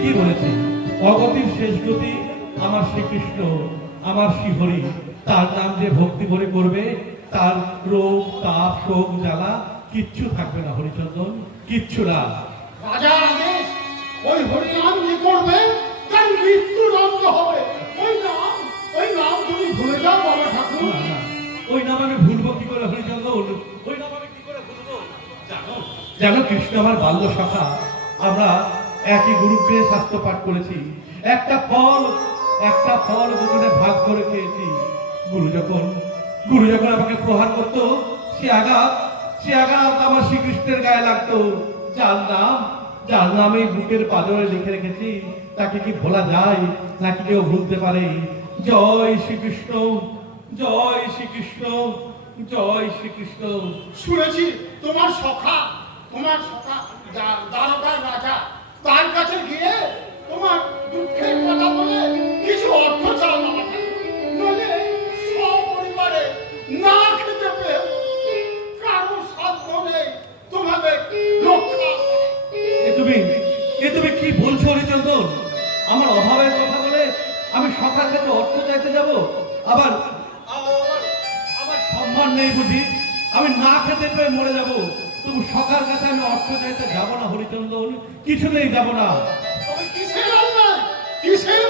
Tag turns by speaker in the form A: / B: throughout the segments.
A: ঠিকই বলেছে অগতির শেষ গতি আমার শ্রীকৃষ্ণ আমার শ্রীহরি। তার নাম যে ভক্তি ভরে করবে তার রোগ তাপ শোক জ্বালা কিচ্ছু থাকবে না হরিচন্দন কিচ্ছু না।
B: রাজার আদেশ ওই হরিনাম যে করবে তার হবে। ওই নাম ওই নাম তুমি ভুলে যাও বাবা ঠাকুর।
A: ওই নাম আমি ভুলবো কি করে হরিচন্দন? ওই নাম আমি কি করে ভুলবো? জানো জানো কৃষ্ণ আমার বাল্য সখা আমরা একই গুরুগৃহে শাস্ত্র পাঠ করেছি। একটা ফল একটা ফল দুজনে ভাগ করে খেয়েছি। গুরু যখন গুরু যখন আমাকে প্রহার করতো, সে আঘাত সে আঘাত আমার শ্রীকৃষ্ণের গায়ে লাগতো। যার নাম যার নাম এই বুকের পাজরে লিখে রেখেছি, তাকে কি ভোলা যায়, নাকি কেউ ভুলতে পারে? জয় শ্রীকৃষ্ণ জয় শ্রীকৃষ্ণ জয় শ্রীকৃষ্ণ।
B: শুনেছি, তোমার সখা তোমার সখা দ্বারকার রাজা তার কাছে গিয়ে তোমার দুঃখের কথা বলে কিছু অর্থ চাও। নইলে সপরিবারে না খেতে পেয়ে কারও সাধ্য নেই তোমাদের রক্ষা।
A: এ তুমি এ তুমি কি বলছো হরিচন্দন? আমার অভাবের কথা বলে আমি সকাল থেকে অর্থ চাইতে যাব আবার আবার আমার সম্মান নেই বুঝি আমি না খেতে পেয়ে মরে যাব। তুমি সকাল কাছে আমি অর্থ চাইতে যাব না হরিচন্দন কিছুতেই যাব না।
B: তবে কিসের কিসের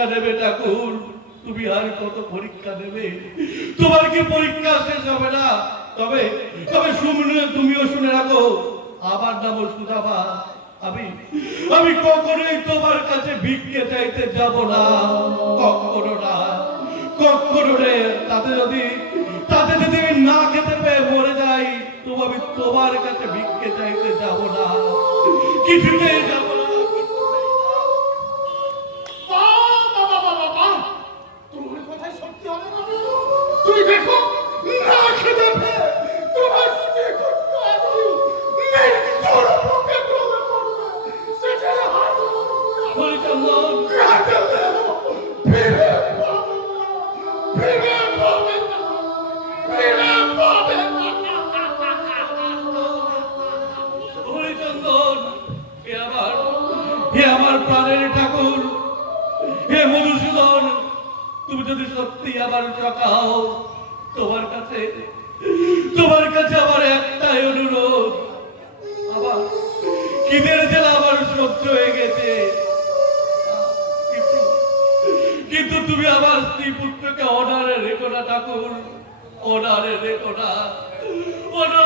A: পরীক্ষা নেবে ঠাকুর। তুমি আর কত পরীক্ষা নেবে তোমার কি পরীক্ষা শেষ হবে না? তবে তবে শুনে তুমিও শুনে রাখো, আমার নাম সুধাবা আমি আমি কখনোই তোমার কাছে ভিক্ষে চাইতে যাব না। কখনো না, কখনো রে। তাতে যদি তাতে যদি না খেতে পেয়ে মরে যাই তো আমি তোমার কাছে ভিক্ষে চাইতে যাব না। কিছুতেই যাব
B: তোমার
A: কাছে আমার একটাই অনুরোধ। আমার খিদের জেলা আমার সহ্য হয়ে গেছে। কিন্তু তুমি আমার স্ত্রী পুত্রকে অনারে রেখো না, ঠাকুর। অনারে রেখো না। রেখো না।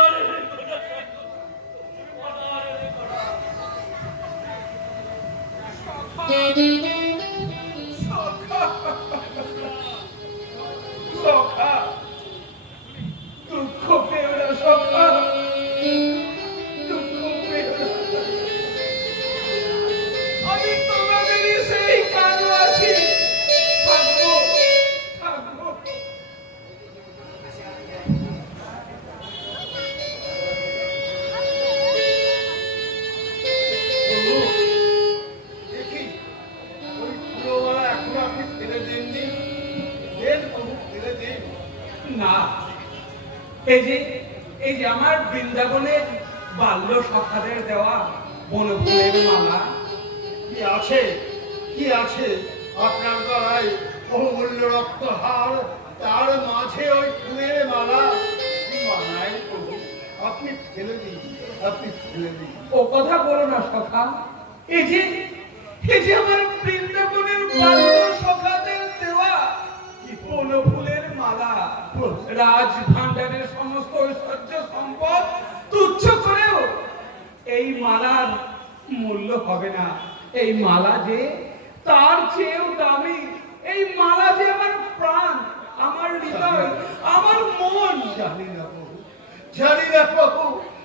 C: ও কথা বলো না সখা। এই যে এই যে আমার বৃন্দাবনের সখাদের দেওয়া কোন ফুলের মালা? রাজ সমস্ত ঐশ্বর্য সম্পদ তুচ্ছ করেও এই মালার মূল্য হবে না। এই মালা যে তার চেয়েও দামি এই মালা যে আমার প্রাণ আমার হৃদয় আমার মন।
D: জানি না জানি না প্রভু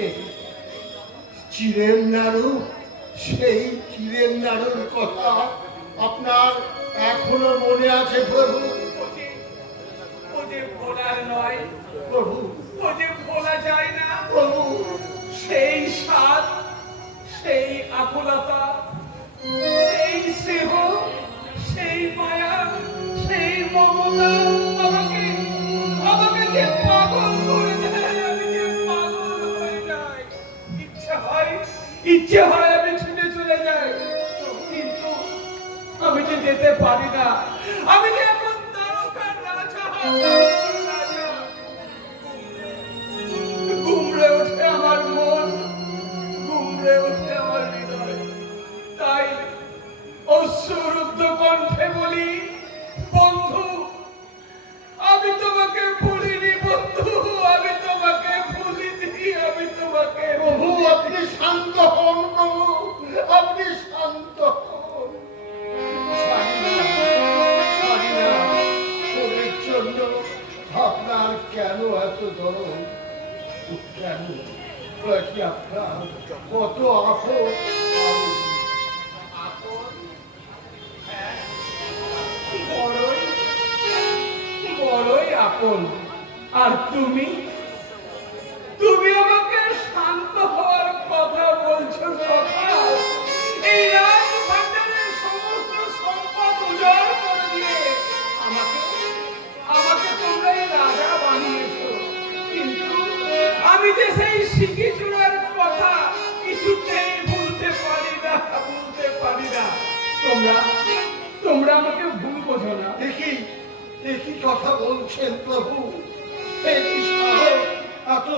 C: বাড়িতে
D: চিরের নাড়ু সেই চিরের নাড়ুর কথা আপনার এখনও মনে আছে প্রভু?
C: যায় না
D: প্রভু।
C: সেই স্বাদ সেই আকুলতা নিশ্চয় হবে কথা
D: বলছেন প্রভু। এই সহজ এত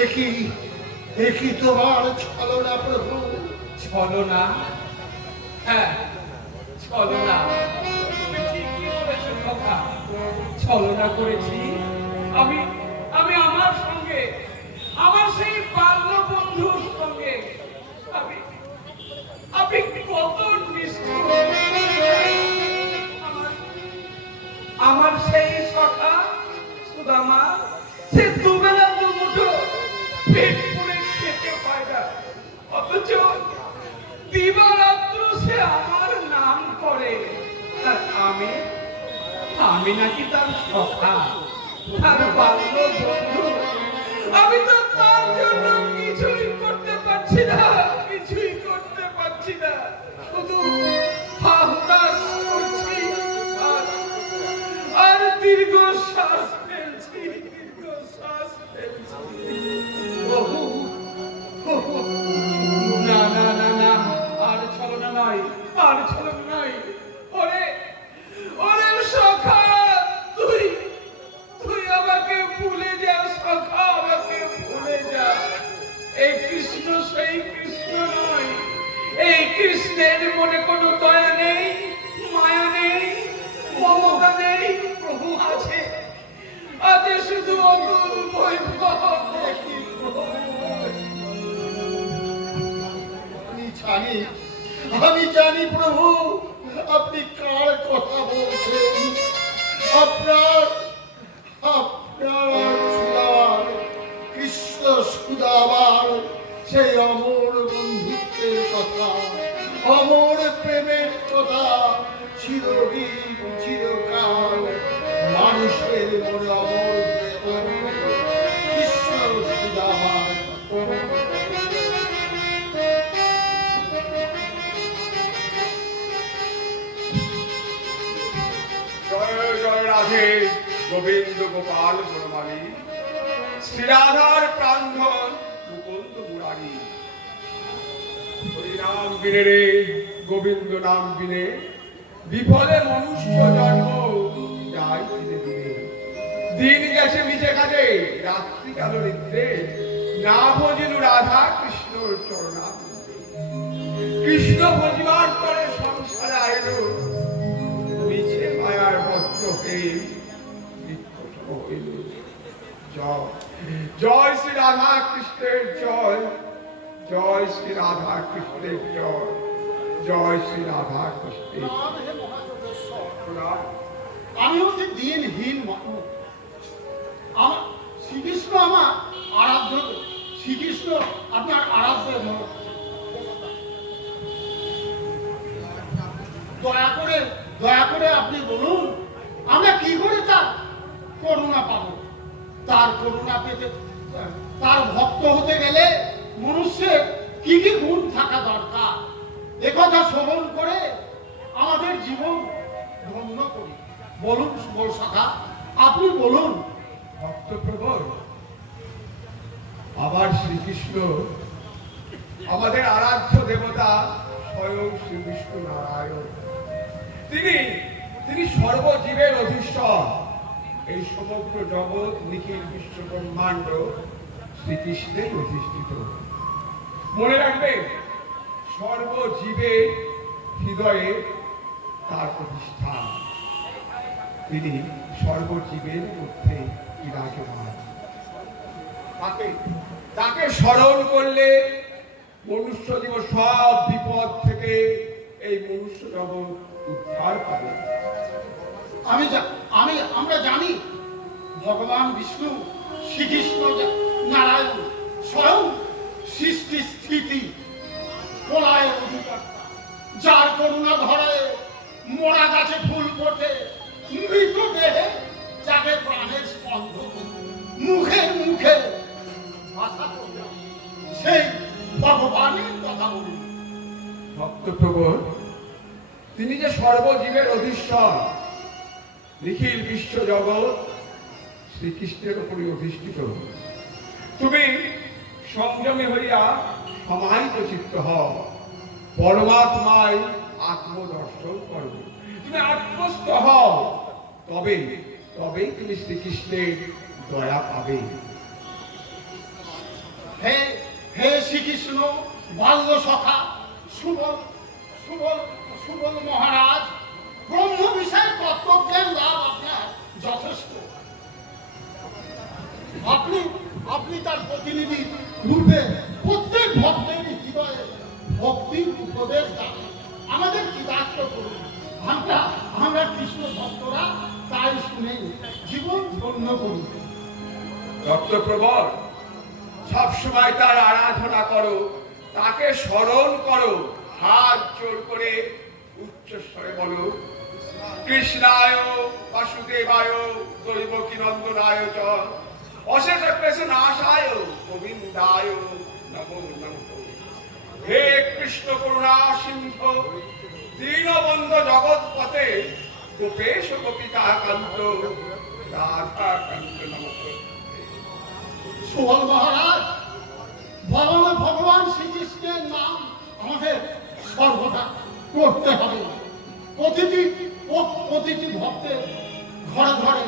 D: একই একই তোমার ছলনা প্রভু।
C: হ্যাঁ, ছলনা? করেছি। আমি আমি আমার সঙ্গে, আমার সেই বাল্য বন্ধুর সঙ্গে। আমি আমি কত আমি নাকি তার সখা তার বাংলো বন্ধু আমি তো তার জন্য কিছুই করতে পারছি না কিছুই করতে পারছি না শুধু হাহাস করছি আর আর দীর্ঘ শ্বাস ফেলছি দীর্ঘ শ্বাস ফেলছি না না না না আর ছলনা নাই আর সেই কৃষ্ণ নয়। এই কৃষ্ণের মনে কোনো দয়া নেই, মায়া নেই, মমতা নেই, প্রভু আছে। আছে শুধু অতুল বৈভব
B: আমি জানি আমি জানি প্রভু, আপনি কার কথা বলছেন?
E: গোপাল বনমালী শ্রীরাধার প্রান্ধন মুকুন্দ মুরারি। হরিনাম বিনে রে, গোবিন্দ নাম বিনে, বিফলে মনুষ্য জন্ম যায় দিনে দিনে। দিন গেছে মিছে কাজে, রাত্রি কালো নিদ্রে। না ভজিলু রাধা কৃষ্ণর চরণামৃতে কৃষ্ণ ভজিবার জয় শ্রী রাধা কৃষ্ণের জয় জয়। শ্রী রাধা কৃষ্ণের।
B: আমি হচ্ছে দিনহীন মানুষ শ্রীকৃষ্ণ আমার আরাধ্য শ্রীকৃষ্ণ আপনার আরাধ্য দয়া করে দয়া করে আপনি বলুন, আমরা কি করে তার করুণা পাবো? তার করুণা পেতে, তার ভক্ত হতে গেলে মনুষ্যের কি কি গুণ থাকা দরকার? একথা শ্রবণ করে আমাদের জীবন ধন্য করি। বলুন বল সখা, আপনি বলুন।
E: ভক্তপ্রবর আবার শ্রীকৃষ্ণ, আমাদের আরাধ্য দেবতা স্বয়ং শ্রীকৃষ্ণ নারায়ণ। তিনি তিনি সর্বজীবের অধীশ্বর। এই সমগ্র জগৎ নিখিল বিশ্ব ব্রহ্মাণ্ড শ্রীকৃষ্ণের অধিষ্ঠিত। মনে রাখবেন সর্বজীবের হৃদয়ে তার প্রতিষ্ঠান। তিনি সর্বজীবের মধ্যে বিরাজমান। তাকে তাকে স্মরণ করলে মনুষ্য জীব সব বিপদ থেকে এই মনুষ্য জগৎ উদ্ধার পাবে।
B: আমি আমি, আমরা জানি ভগবান বিষ্ণু, শ্রীকৃষ্ণ, নারায়ণ, স্বয়ং সৃষ্টি স্থিতি প্রলয়ের অধিকর্তা যার করুণা ধরে মোড়া গাছে ফুল ফোটে। মৃত দেহে যাকে প্রাণের স্পন্ধ মুখে মুখে সেই ভগবানের কথা বলুন।
E: তিনি যে সর্বজীবের অধীশ্বর, নিখিল বিশ্ব জগৎ শ্রীকৃষ্ণের উপরই অধিষ্ঠিত। তুমি সংযমী হইয়া সমাহিত চিত্ত হও। পরমাত্মায় আত্মদর্শন করো। তুমি আত্মস্থ হও। তবে, তবেই তুমি শ্রীকৃষ্ণের দয়া পাবে।
B: হে হে শ্রীকৃষ্ণ, বাল্য সখা, সুবল সুবল সুবল মহারাজ ব্রহ্ম বিষয়ে তত্ত্বজ্ঞান লাভ আপনার যথেষ্ট। আপনি আপনি তার প্রতিনিধি রূপে প্রত্যেক ভক্তের হৃদয়ে ভক্তির উপদেশ দান। আমাদের কৃতার্থ করুন। আমরা আমরা কৃষ্ণ ভক্তরা তাই শুনে জীবন ধন্য করি।
E: রক্তপ্রবর সবসময় তার আরাধনা করো, তাকে স্মরণ করো, হাত জোর করে উচ্চস্বরে বলো। কৃষ্ণায়, বাসুদেবায় দৈবকী নন্দনায় চ। অশেষ ক্লেশ নাশায় গোবিন্দায় নমো নমঃ। হে কৃষ্ণ করুণা সিন্ধু, দীনবন্ধ জগৎপথে গোপেশ গোপিকা কান্ত রাধা কান্ত নমঃ
B: সুবল মহারাজ, ভগবান ভগবান শ্রীকৃষ্ণের নাম আমাদের সর্বদা করতে হবে। প্রতিটি প্রতিটি ভক্তের ঘরে ঘরে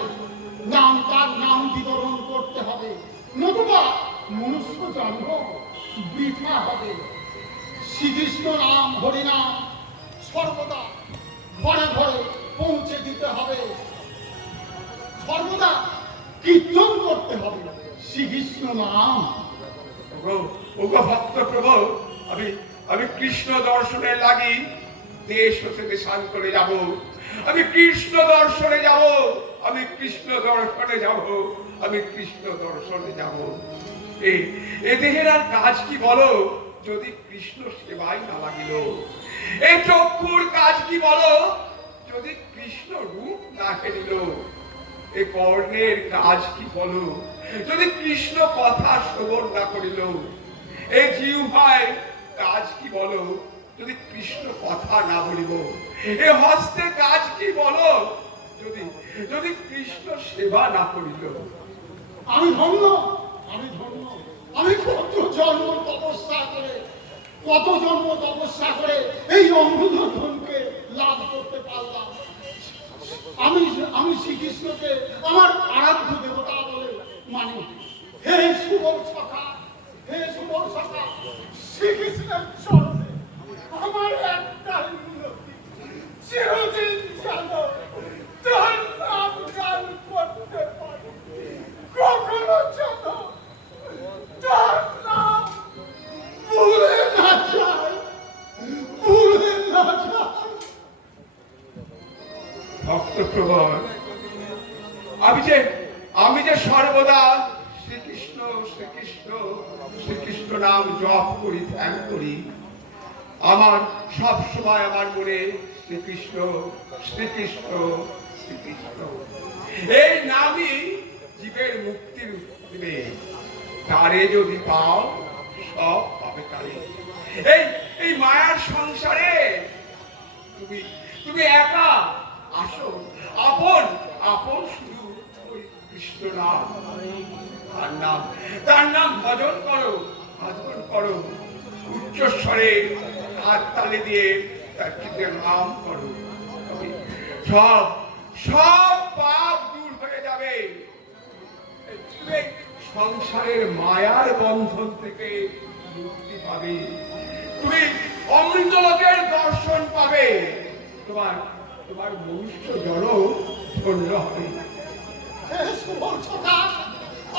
B: নাম তার নাম বিতরণ করতে হবে। নতুবা মনুষ্য জন্ম বৃথা হবে। শ্রীকৃষ্ণ নাম হরিনাম সর্বদা ঘরে ঘরে পৌঁছে দিতে হবে। সর্বদা কীর্তন করতে হবে। শ্রীকৃষ্ণ নাম।
E: ভক্ত প্রভু, আমি আমি কৃষ্ণ দর্শনে লাগি। দেশ হতে দেশান্তরে যাব। আমি কৃষ্ণ দর্শনে যাব। আমি কৃষ্ণ দর্শনে যাব, আমি কৃষ্ণ দর্শনে যাব। এই এ দেহের আর কাজ কি বলো? যদি কৃষ্ণ সেবাই না লাগিল এই চক্ষুর কাজ কি বলো? যদি কৃষ্ণ রূপ না হেরিল এ কর্ণের কাজ কি বলো? যদি কৃষ্ণ কথা শ্রবণ না করিল এই জিহ্বায় কাজ কি বলো? যদি কৃষ্ণ কথা না বলিব, এ হস্তে কাজ কি বলো? যদি কৃষ্ণ সেবা না করিল,
B: আমি ধন্য আমি ধন্য। আমি কত জন্ম তপস্যা করে, কত জন্ম তপস্যা করে এই অমৃত ধনকে লাভ করতে পারলাম। আমি আমি শ্রীকৃষ্ণকে আমার আরাধ্য দেবতা বলে মানি। হে সুবল সখা, হে সুবল সখা, শ্রীকৃষ্ণের চরণে আমার একটাই মিনতি চিরদিন যেন
E: আমি যে আমি যে সর্বদা শ্রীকৃষ্ণ শ্রীকৃষ্ণ শ্রীকৃষ্ণ নাম জপ করি, ধ্যান করি, আমার সব আমার মনে শ্রীকৃষ্ণ শ্রীকৃষ্ণ এই নামই জীবের মুক্তির তারে যদি পাও, সব পাবে তারে। এই এই মায়ার সংসারে তুমি তুমি একা আসো। আপন আপন শুধু কৃষ্ণ নাম তার নাম তার নাম ভজন করো ভজন করো। উচ্চস্বরে হাত তালে দিয়ে তার নাম করো। সব সব পাপ দূর হয়ে যাবে। সংসারের মায়ার বন্ধন থেকে মুক্তি পাবে। তুমি অমৃতলোকের দর্শন পাবে। তোমার তোমার মনুষ্য জড় ধন্য হবে।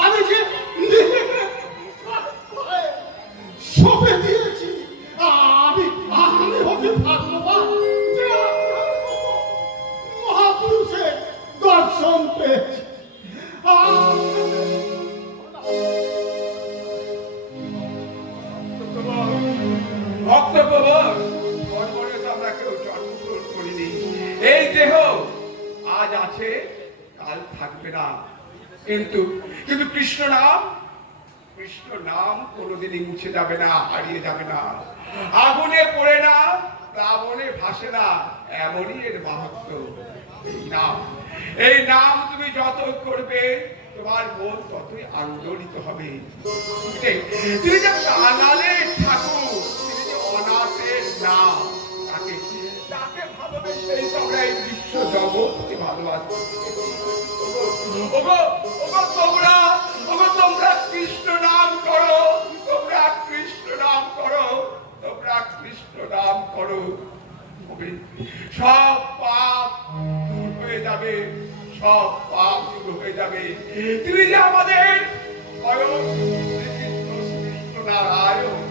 B: আমি যে সঁপে দিয়েছি, আমি আমি হতে ভাগ্যবান
E: আন্দোলিত হবে। তুমি যে ঠাকুর তুমি যে অনাথের নাম তাকে তাকে ভালোবেসেই তোমরা এই বিশ্ব জগৎকে ভালোবাসো। তোমরা কৃষ্ণ নাম করো, তোমরা কৃষ্ণ নাম করো। সব পাপ দূর হয়ে যাবে। সব পাপ দূর হয়ে যাবে। তুমি যে আমাদের নারায়ণ